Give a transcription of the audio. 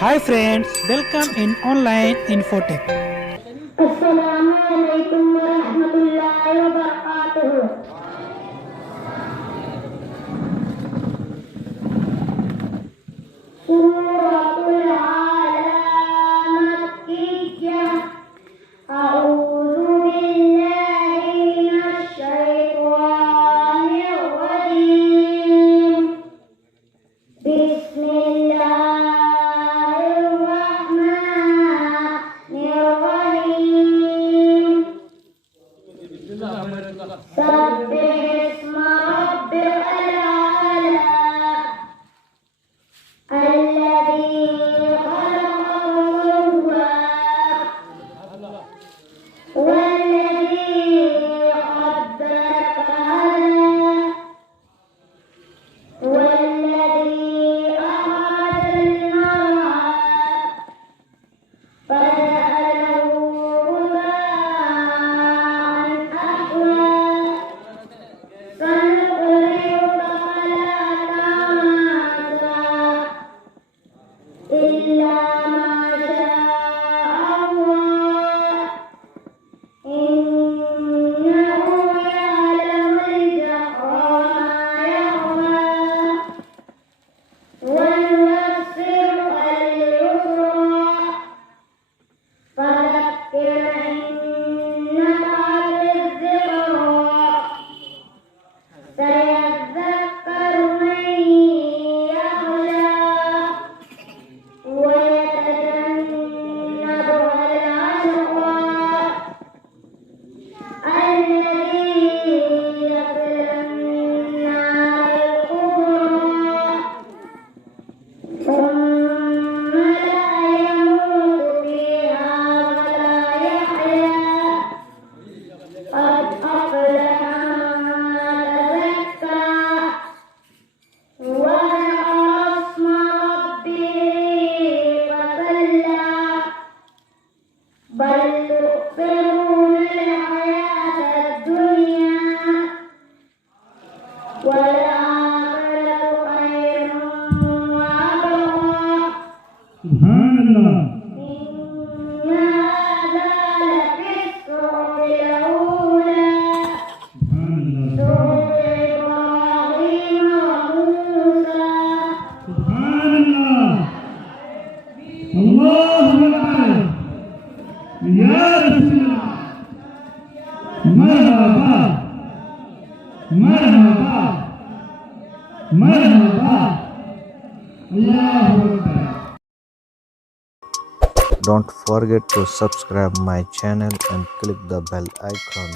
Hi friends, welcome in online Infotech. Assalamualaikum warahmatullahi wabarakatuh. Suratul Alaq Makkiyah. A'udzu billahi minasy syaithanir rajim. Bismillahirrahmanirrahim. Sabbih isma rabbikal a'la. Alladzi khalaqa fasawwa walladzi qaddara fahada والذي أخرج المرعى فجعله غثاء أحوى سنقرئك فلا تنسى إلا ما شاء الله إنه يعلم الجهر وما يخفى ونيسرك لليسرى فذكر إن نفعت الذكرى سيذكر من يخشى ويتجنبها الأشقى الذي يصلى النار الكبرى ثم لا يموت فيها ولا يحيا قد أفلح من تزكى وذكر اسم ربه فصلى بل تؤثرون الحياة الدنيا والآخرة خير وأبقى Subhanallah. إن هذا لفي الصحف الأولى Subhanallah. صحف إبراهيم وموسى Subhanallah. Allahu Akbar. Ya Rasulullah. Marhaba. Marhaba. Marhaba. Allahu Akbar. Don't forget to subscribe my channel and click the bell icon.